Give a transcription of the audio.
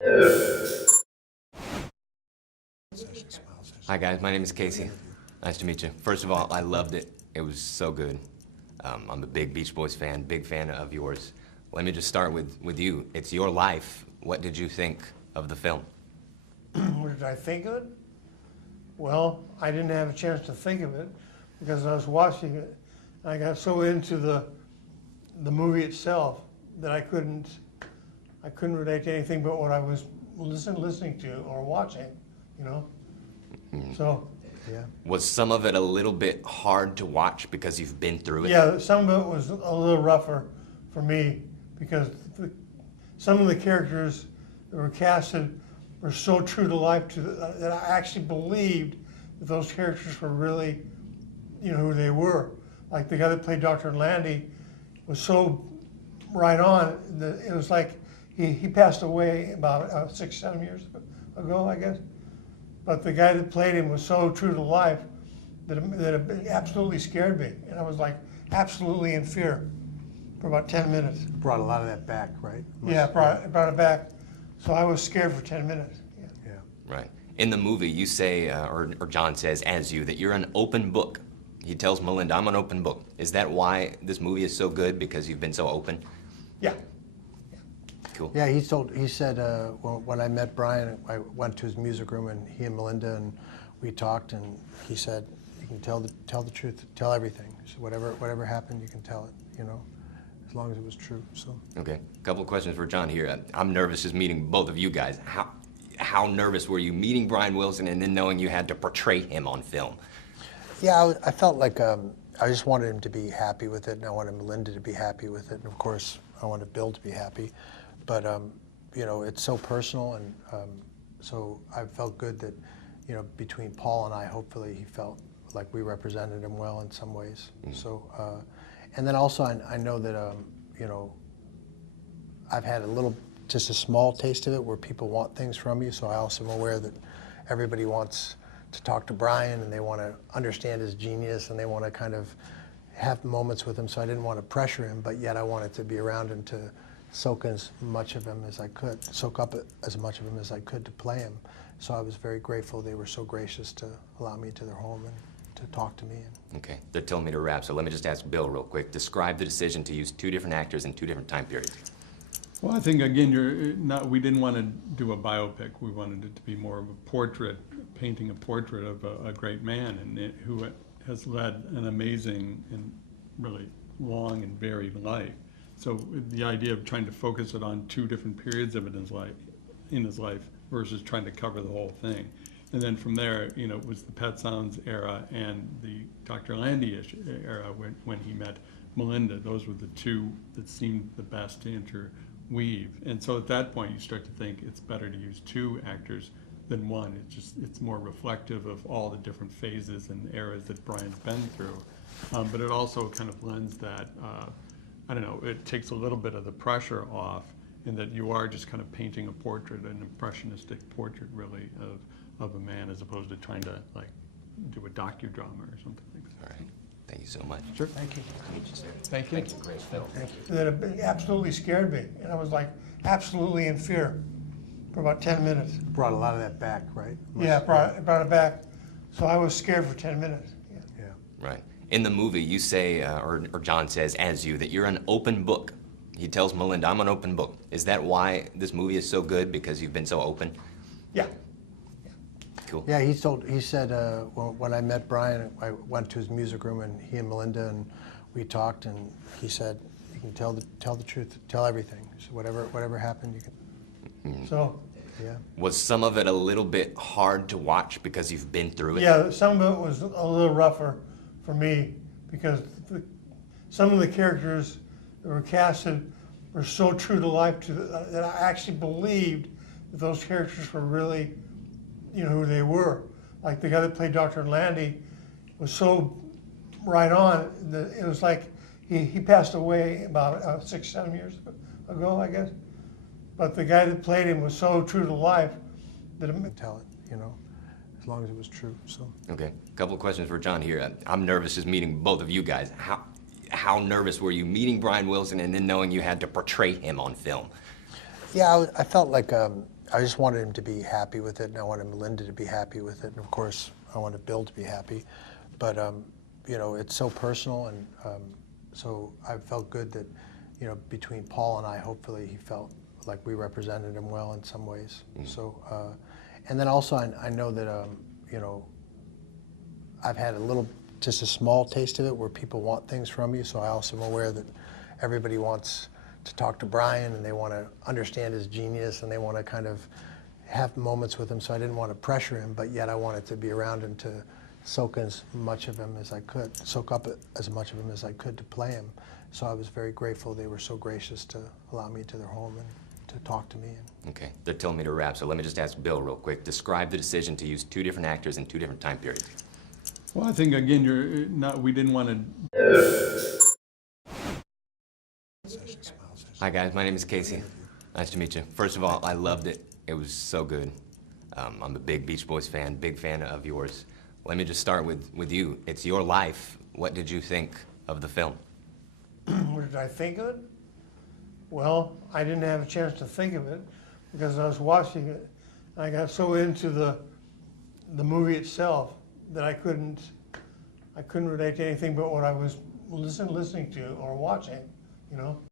Hi guys, my name is Casey. Nice to meet you. First of all, I loved it. It was so good. I'm a big Beach Boys fan, big fan of yours. Let me just start with you. It's your life. What did you think of the film? What did I think of it? Well, I didn't have a chance to think of it because I was watching it. I got so into the movie itself that I couldn't relate to anything but what I was listening to or watching, you know? So, Yeah. Was some of it a little bit hard to watch because you've been through it? yeah, some of it was a little rougher for me because some of the characters that were casted were so true to life that I actually believed that those characters were really, you know, who they were. Like the guy that played Dr. Landy was so right on that it was like he passed away about 6, 7 years ago, I guess. But the guy that played him was so true to life that it absolutely scared me. And I was like absolutely in fear for about 10 minutes. Brought a lot of that back, right? Yeah, it brought it back. So I was scared for 10 minutes. Yeah. Yeah. Right. In the movie, you say, or John says as you, that you're an open book. He tells Melinda, I'm an open book. Is that why this movie is so good, because you've been so open? Yeah. Cool. Yeah, he said, when I met Brian, I went to his music room and he and Melinda and we talked and he said, you can tell the truth, tell everything. So whatever happened, you can tell it, you know, as long as it was true, so. Okay, a couple of questions for John here. I'm nervous just meeting both of you guys. How nervous were you meeting Brian Wilson and then knowing you had to portray him on film? Yeah, I felt like I just wanted him to be happy with it and I wanted Melinda to be happy with it and of course I wanted Bill to be happy. But, you know, it's so personal and so I felt good that, you know, between Paul and I, hopefully he felt like we represented him well in some ways. So, and then also I know that, you know, I've had just a small taste of it where people want things from you. So I also am aware that everybody wants to talk to Brian and they want to understand his genius and they want to kind of have moments with him. So I didn't want to pressure him, but yet I wanted to be around him to soak as much of him as I could, soak up as much of him as I could to play him. So I was very grateful they were so gracious to allow me into their home and to talk to me. Okay, they're telling me to wrap, so let me just ask Bill real quick. Describe the decision to use 2 different actors in 2 different time periods. Well, I think, again, we didn't want to do a biopic. We wanted it to be more of a portrait, painting a portrait of a great man who has led an amazing and really long and varied life. So the idea of trying to focus it on 2 different periods of in his life versus trying to cover the whole thing. And then from there, you know, it was the Pet Sounds era and the Dr. Landy era when he met Melinda. Those were the 2 that seemed the best to interweave. And so at that point, you start to think it's better to use 2 actors than 1. It's more reflective of all the different phases and eras that Brian's been through. But it also kind of lends that, I don't know, it takes a little bit of the pressure off in that you are just kind of painting a portrait, an impressionistic portrait really of a man as opposed to trying to like do a docudrama or something like that. All right, thank you so much. Sure. Thank you. Thank you, sir. Thank you. Thank you, great film. Thank you. That it absolutely scared me. And I was like absolutely in fear for about 10 minutes. Brought a lot of that back, right? Yeah, it brought it back. So I was scared for 10 minutes. Yeah. Yeah. Right. In the movie, you say, or John says as you, that you're an open book. He tells Melinda, I'm an open book. Is that why this movie is so good, because you've been so open? Yeah. Cool. Yeah, he said, when I met Brian, I went to his music room and he and Melinda and we talked and he said, you can tell the truth, tell everything. So whatever happened, you can. So, Yeah. Was some of it a little bit hard to watch because you've been through it? yeah, some of it was a little rougher for me because some of the characters that were casted were so true to life that I actually believed that those characters were really, you know, who they were. Like the guy that played Dr. Landy was so right on that it was like he passed away about 6, 7 years ago, I guess. But the guy that played him was so true to life that it, Tell it, you know, as long as it was true, so. Okay, a couple of questions for John here. I'm nervous just meeting both of you guys. How nervous were you meeting Brian Wilson and then knowing you had to portray him on film? Yeah, I felt like I I just wanted him to be happy with it, and I wanted Linda to be happy with it, and of course, I wanted Bill to be happy. But you know, it's so personal, and so I felt good that, you know, between Paul and I, hopefully he felt like we represented him well in some ways. So, and then also I know that you know, I've had just a small taste of it where people want things from you. So I also am aware that everybody wants to talk to Brian, and they want to understand his genius, and they want to kind of have moments with him. So I didn't want to pressure him, but yet I wanted to be around him to soak as much of him as I could, soak up as much of him as I could to play him. So I was very grateful. They were so gracious to allow me to their home and to talk to me. Okay, they're telling me to wrap, so let me just ask Bill real quick. Describe the decision to use 2 different actors in 2 different time periods. Well, I think, again, we didn't want to. Hi guys, my name is Casey. Nice to meet you. First of all, I loved it. It was so good. I'm a big Beach Boys fan, big fan of yours. Let me just start with you. It's your life. What did you think of the film? What did I think of it? Well, I didn't have a chance to think of it because I was watching it. I got so into the movie itself that I couldn't relate to anything but what I was listening to or watching, you know.